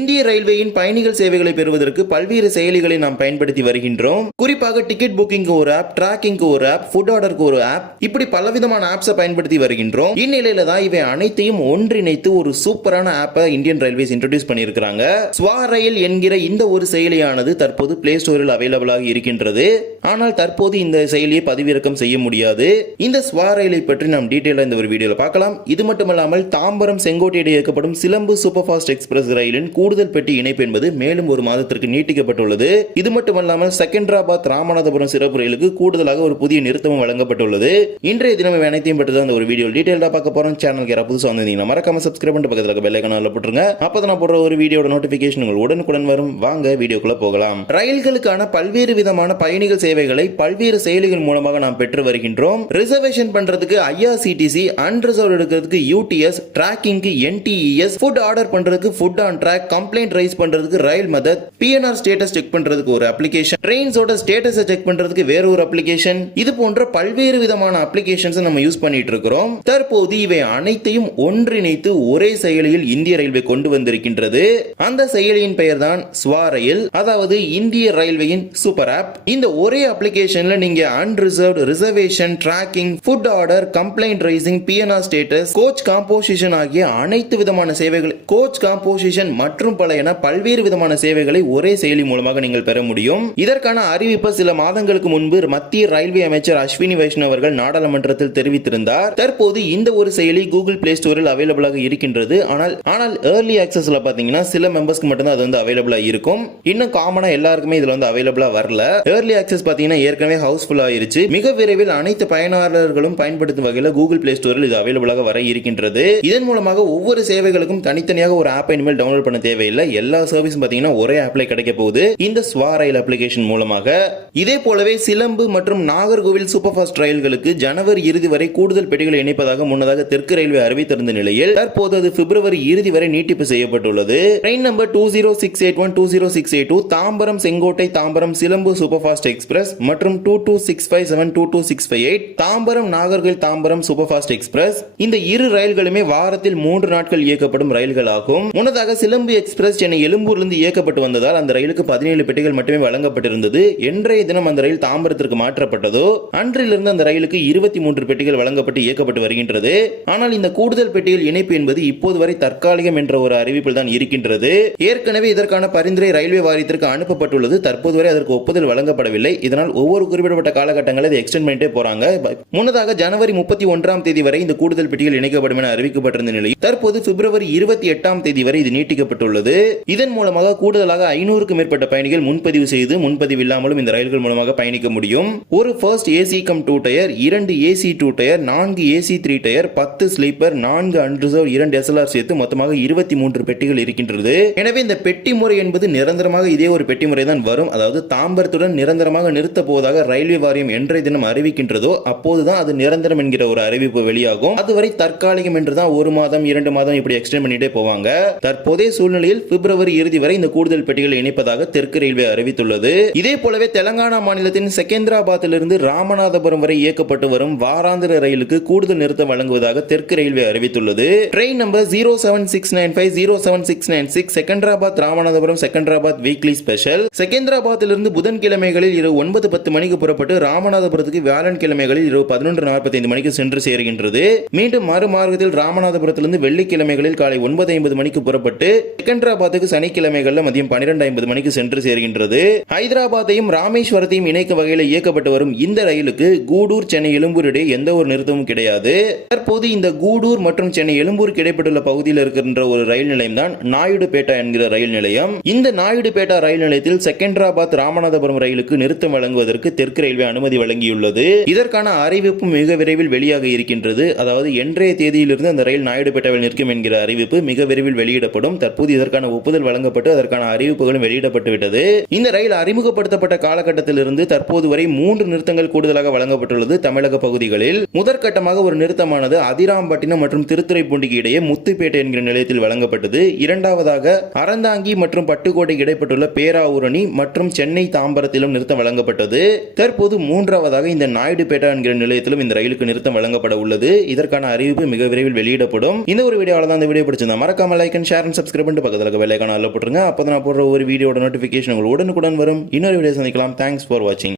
இந்திய ரயில்வேயின் பயணிகள் சேவைகளை பெறுவதற்கு பல்வேறு செயலிகளை நாம் பயன்படுத்தி வருகின்றோம். குறிப்பாக டிக்கெட் புக்கிங்க்கு ஒரு ஆப் டிராக்கிங்க்கு ஒரு ஆப் ஃபுட் ஆர்டருக்கு ஒரு ஆப் இப்படி பலவிதமான ஆப்ஸை பயன்படுத்தி வருகின்றோம். இந்நிலையில தான் இவை அனைத்தையும் ஒன்றிணைத்து ஒரு சூப்பரான ஆப்பை இந்தியன் ரயில்வேஸ் இன்ட்ரோடியூஸ் பண்ணியிருக்கிறாங்க. ஸ்வா ரயில் என்கிற இந்த ஒரு செயலியானது தற்போது பிளே ஸ்டோரில் அவைலபிளாக இருக்கின்றது. ஆனால் தற்போது இந்த செயலியை பதிவிறக்கம் செய்ய முடியாது. இந்த ஸ்வா ரயிலை பற்றி நாம் டீட்டெயிலாக இந்த ஒரு வீடியோவில் பார்க்கலாம். இது மட்டுமல்லாமல் தாம்பரம் செங்கோட்டையிட இயக்கப்படும் சிலம்பு சூப்பர் ஃபாஸ்ட் எக்ஸ்பிரஸ் ரயிலின் கூடுதல் பெட்டி இணைப்பு என்பது மேலும் ஒரு மாதத்திற்கு நீட்டிக்கப்பட்டுள்ளது. இது மட்டுமல்லாமல் செகண்டராபாத் ராமநாதபுரம் சிறப்பு ரயிலுக்கு கூடுதலாக ஒரு புதிய நிறுத்தமும் வழங்கப்பட்டுள்ளது. இன்றைய தினம் அனைத்தையும் பற்றி தான் இந்த ஒரு வீடியோ டீட்டெயிலாக பார்க்க போறோம். சேனலுக்கு யாராவது புதுசாக வந்திருந்தீங்கன்னா மறக்காம சப்ஸ்கிரைப் பண்ணிட்டு பக்கத்தில் இருக்க பெல் போட்டுருங்க. அப்போ நான் போடுற ஒரு வீடியோட நோட்டிஃபிகேஷன் உங்கள் உடனுக்குடன் வரும். வாங்க வீடியோக்குள்ள போகலாம். ரயில்களுக்கான பல்வேறு விதமான பயணிகள் சேவைகளை பல்வேறு செயலிகள் மூலமாக நாம் பெற்று வருகின்றோம். ரிசர்வேஷன் பண்றதுக்கு ஐஆர்சிடிசி அன்ரிசர்வ் எடுக்கிறதுக்கு யூடிஎஸ் டிராக்கிங்க்கு என்டிஇஎஸ் ஃபுட் ஆர்டர் பண்றதுக்கு food on track complaint raise பண்றதுக்கு ரயில் மதத் பிஎன்ஆர் ஸ்டேட்டஸ் செக் பண்றதுக்கு ஒரு அப்ளிகேஷன் ட்ரெயின்ஸோட ஸ்டேட்டஸை செக் பண்றதுக்கு வேற ஒரு அப்ளிகேஷன் இது போன்ற பல்வேறு விதமான அப்ளிகேஷன்ஸ் நம்ம யூஸ் பண்ணிட்டு இருக்கிறோம். தற்போது இவை அனைத்தையும் ஒன்றிணைத்து ஒரே செயலியில் இந்திய ரயில்வே கொண்டு வந்திருக்கின்றது. அந்த செயலியின் பெயர் தான் ஸ்வா ரயில் அதாவது இந்திய ரயில்வேயின் சூப்பர் ஆப் இந்த ஒரே அப்ளிகேஷன்ல நீங்க unreserved reservation tracking food order complaint raising PNR status coach composition ஆகிய அனைத்து விதமான சேவைகள் கோச் காம்போசிஷன் மற்றும் பல என பல்வேறு விதமான சேவைகளை ஒரே செயலி மூலமாக நீங்கள் பெற முடியும். இதற்கான அறிவிப்பு சில மாதங்களுக்கு முன்பு மத்திய ரயில்வே அமைச்சர் அஸ்வினி வைஷ்ணவ் அவர்கள் நாடாளுமன்றத்தில் தெரிவித்திருந்தார். தற்போது இந்த ஒரு செயலி கூகுள் பிளே ஸ்டோரில் அவைலபிளாக இருக்கின்றது. ஆனால் ஆனால் ஏர்லி ஆக்சஸ்ல பாத்தீங்கன்னா சில மெம்பர்ஸ்க்கு மட்டும்தான் அது வந்து அவைலபிளா இருக்கும். இன்னும் காமனா எல்லாருக்குமே இதுல வந்து அவைலபிளா வரல. ஏர்லி ஆக்சஸ் பாத்தீங்கன்னா ஏற்கனவே ஹவுஸ்ஃபுல் ஆயிருச்சு. மிக விரைவில் அனைத்து பயனாளர்களும் பயன்படுத்தும் வகையில் கூகுள் பிளே ஸ்டோரில் இது அவைலபிளாக வர இருக்கின்றது. இதன் மூலமாக ஒவ்வொரு சேவைகளுக்கும் தனித்தனியாக ஒரு ஆப்பை இனிமேல் டவுன்லோட் பண்ண தேவையில்லை. எல்லா சர்வீஸும் பாத்தீங்கன்னா ஒரே ஆப்ல கிடைக்க போகுது. இந்த ஸ்வா ரயில் அப்ளிகேஷன் மூலமாக. இதே போலவே சிலம்பு மற்றும் நாகர்கோவில் சூப்பர் ஃபாஸ்ட் ரயில்களுக்கு ஜனவரி இறுதி வரை கூடுதல் பெட்டிகளை இணைப்பதாக முன்னதாக தெற்கு ரயில்வே அறிவித்திருந்த நிலையில் தற்போது அது பிப்ரவரி இறுதி வரை நீட்டிப்பு செய்யப்பட்டுள்ளது. Train number two zero six eight one two zero six eight two Tambaram Sengottai Tambaram Silambu superfast express மற்றும் two two six five seven two two six five eight Tambaram Nagercoil Tambaram superfast express இந்த இரு ரயில்களுமே வாரத்தில் மூன்று நாட்கள் இயக்கப்படும் ரயில்கள் ஆகும் முன்னதாக சிலம்பு எக்ஸ்பிரஸ் சென்னை எழும்பூர்லேருந்து இயக்கப்பட்டு வந்ததால் அந்த ரயிலுக்கு பதினேழு பெட்டிகள் மட்டுமே வழங்கப்பட்டிருந்தது. என்றைய தினம் அந்த ரயில் தாம்பரத்திற்கு மாற்றப்பட்டதோ அன்றிலிருந்து அந்த ரயிலுக்கு இருபத்தி மூன்று பெட்டிகள் வழங்கப்பட்டு இயக்கப்பட்டு வருகின்றது. ஆனால் இந்த கூடுதல் பெட்டிகள் இணைப்பு என்பது இப்போது வரை தற்காலிகம் என்ற ஒரு அறிவிப்பில் தான் இருக்கின்றது. ஏற்கனவே இதற்கான பரிந்துரை ரயில்வே வாரியத்திற்கு அனுப்பப்பட்டுள்ளது. தற்போது வரை அதற்கு ஒப்புதல் வழங்கப்படவில்லை. இதனால் ஒவ்வொரு குறிப்பிடப்பட்ட காலகட்டங்களில் இதை எக்ஸ்டெண்ட் பண்ணிட்டே போறாங்க. முன்னதாக ஜனவரி முப்பத்தி ஒன்றாம் தேதி வரை இந்த கூடுதல் பெட்டிகள் இணைக்கப்படும் என அறிவிக்கப்பட்டிருந்த நிலையில் தற்போது பிப்ரவரி இருபத்தி எட்டாம் தேதி வரை இது நீட்டிக்கப்பட்டுள்ளது இதன் மூலமாக கூடுதலாக ஐநூறுக்கும் மேற்பட்ட பயணிகள் முன்பதிவு செய்து முன்பதிவு இல்லாமலும் இந்த ரயில்கள் மூலமாக பயணிக்க முடியும். ஒரு first AC cum two tier இரண்டு ஏசி டூ டயர் நான்கு ஏசி த்ரீ டயர் பத்து ஸ்லீப்பர் நான்கு அன்ரிசர்வ் இரண்டு எஸ்எல்ஆர் சேர்த்து மொத்தமாக இருபத்தி மூன்று பெட்டிகள் இருக்கின்றது. எனவே இந்த பெட்டி முறை என்பது நிரந்தரமாக இதே ஒரு பெட்டி முறை தான் வரும். அதாவது தாம்பரத்துடன் நிரந்தரமாக நிறுத்த போவதாக ரயில்வே வாரியம் என்றைய தினம் அறிவிக்கின்றதோ அப்போதுதான் அது நிரந்தரம் என்கிற ஒரு அறிவிப்பு வெளியாகும். அதுவரை தற்காலிகம் என்றுதான் ஒரு மாதம் இரண்டு மாதம் இப்படி எக்ஸ்டெண்ட் பண்ணிட்டே போவாங்க. தற்போதைய சூழ்நிலை சூழ்நிலையில் பிப்ரவரி இறுதி வரை இந்த கூடுதல் பெட்டிகளை இணைப்பதாக தெற்கு ரயில்வே அறிவித்துள்ளது. இதே போலவே தெலங்கானா மாநிலத்தின் செகந்திராபாத்திலிருந்து ராமநாதபுரம் வரை இயக்கப்பட்டு வரும் வாராந்திர ரயிலுக்கு கூடுதல் நிறுத்தம் வழங்குவதாக தெற்கு ரயில்வே அறிவித்துள்ளது. Train number zero seven six nine five zero seven six nine six Secunderabad Ramanathapuram Secunderabad weekly special செகந்திராபாத்திலிருந்து புதன்கிழமைகளில் இரவு ஒன்பது பத்து மணிக்கு புறப்பட்டு ராமநாதபுரத்துக்கு வியாழன்கிழமைகளில் இரவு பதினொன்று நாற்பத்தைந்து மணிக்கு சென்று சேர்கின்றது. மீண்டும் மறுமார்க்கத்தில் ராமநாதபுரத்திலிருந்து வெள்ளிக்கிழமைகளில் காலை ஒன்பது ஐம்பது மணிக்கு புறப்பட்டு செகந்திராபாத்துக்கு சனிக்கிழமைகளில் மதியம் பன்னிரெண்டு ஐம்பது மணிக்கு சென்று சேர்கின்றது. ஹைதராபாத்தையும் ராமேஸ்வரத்தையும் இணைக்கும் வகையில் இயக்கப்பட்டு வரும் இந்த ரயிலுக்கு கூடூர் சென்னை எழும்பூர் இடையே எந்த ஒரு நிறுத்தமும் கிடையாது. தற்போது இந்த கூடூர் மற்றும் சென்னை எழும்பூர் கிடைப்பட்டுள்ள பகுதியில் இருக்கின்ற ஒரு ரயில் நிலையம் தான் நாயுடுபேட்டா என்கிற ரயில் நிலையம். இந்த நாயுடுபேட்டா ரயில் நிலையத்தில் செகந்திராபாத் ராமநாதபுரம் ரயிலுக்கு நிறுத்தம் வழங்குவதற்கு தெற்கு ரயில்வே அனுமதி வழங்கியுள்ளது. இதற்கான அறிவிப்பு மிக விரைவில் வெளியாக இருக்கின்றது. அதாவது இன்றைய தேதியிலிருந்து அந்த ரயில் நாயுடுபேட்டாவில் நிற்கும் என்கிற அறிவிப்பு மிக விரைவில் வெளியிடப்படும். தற்போது இதற்கான ஒப்புதல் வழங்கப்பட்டு அதற்கான அறிவிப்புகளும் வெளியிடப்பட்டு விட்டது இந்த ரயில் அறிமுகப்படுத்தப்பட்ட காலகட்டத்திலிருந்து தற்போது வரை மூன்று நிறுத்தங்கள் கூடுதலாக வழங்கப்பட்டுள்ளது தமிழக பகுதிகளில். முதற்கட்டமாக ஒரு நிறுத்தமானது அதிராம்பட்டினம் மற்றும் திருத்துறைப்பூண்டிக்கு இடையே முத்துப்பேட்டை என்கிற நிலையத்தில் வழங்கப்பட்டது. இரண்டாவதாக அறந்தாங்கி மற்றும் பட்டுக்கோட்டை இடைப்பட்டுள்ள பேராவூரணி மற்றும் சென்னை தாம்பரத்திலும் நிறுத்தம் வழங்கப்பட்டது. தற்போது மூன்றாவதாக இந்த நாயுடுபேட்டா என்கிற நிலையத்திலும் இந்த ரயிலுக்கு நிறுத்தம் வழங்கப்பட உள்ளது. இதற்கான அறிவிப்பு மிக விரைவில் வெளியிடப்படும். இந்த ஒரு வீடியோவில் தான் இந்த வீடியோ பிடிச்சிருந்தா மறக்காம like and share and subscribe பக்கத்தில் இருக்க வெள்ளைக்கான அல்ல போட்டுருங்க. அப்போ நான் போடுற ஒரு வீடியோட நோட்டிஃபிகேஷன் உங்களுக்கு உடனுக்குடன் வரும். இன்னொரு வீடியோ சந்திக்கலாம். தேங்க்ஸ் ஃபார் வாட்சிங்